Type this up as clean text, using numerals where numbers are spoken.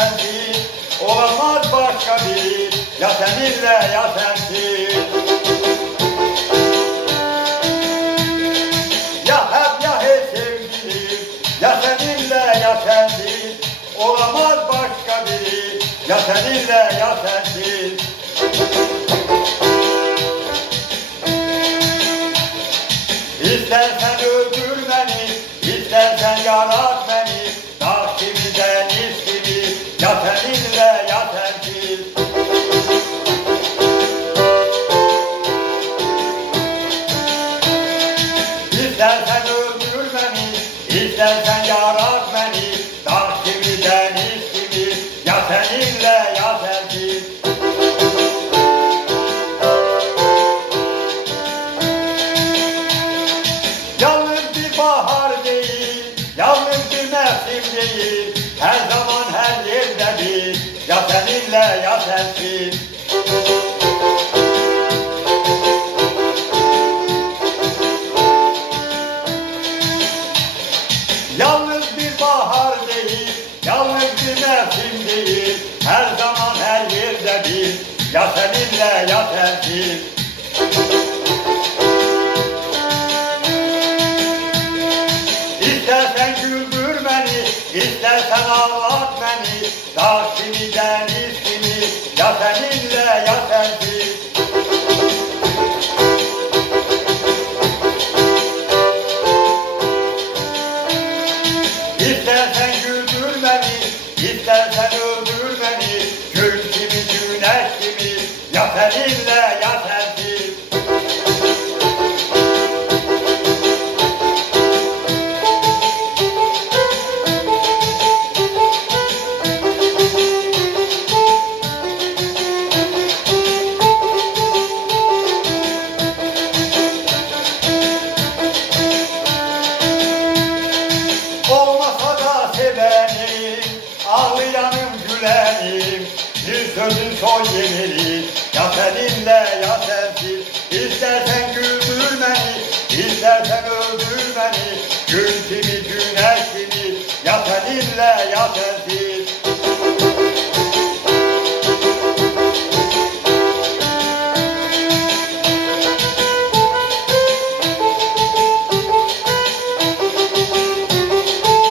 sensiz, olamaz başka bir, ya seninle ya sensiz. Ya hep ya hiç sevgilim, ya seninle ya sensiz, olamaz başka bir, ya seninle ya sensiz. İstersen öldür beni, istersen yarat beni, dağ gibi deniz gibi, ya seninle ya sensiz. İstersen öldür beni, istersen yarat beni, dağ gibi deniz gibi, ya seninle ya sensiz. Yalnız bir bahar değil, yalnız bir mevsim değil, her zaman her yerde bir, ya seninle ya sensiz. Yalnız bir bahar değil, yalnız bir mevsim değil, her zaman her yerde bir, ya seninle ya sensiz. İstersen güldür beni, istersen ağlat beni, dağ gibi deniz gibi, ya seninle ya sensiz. İstersen güldür beni, istersen öldür beni, gül gibi güneş gibi, ya seninle ya sensiz. Olmasa da sevenim, ağlayanım gülenim, bir sözün son yenilik, ya seninle ya sensiz. İstersen güldür beni, istersen öldür beni, gül gibi güneş gibi, ya seninle ya sensiz.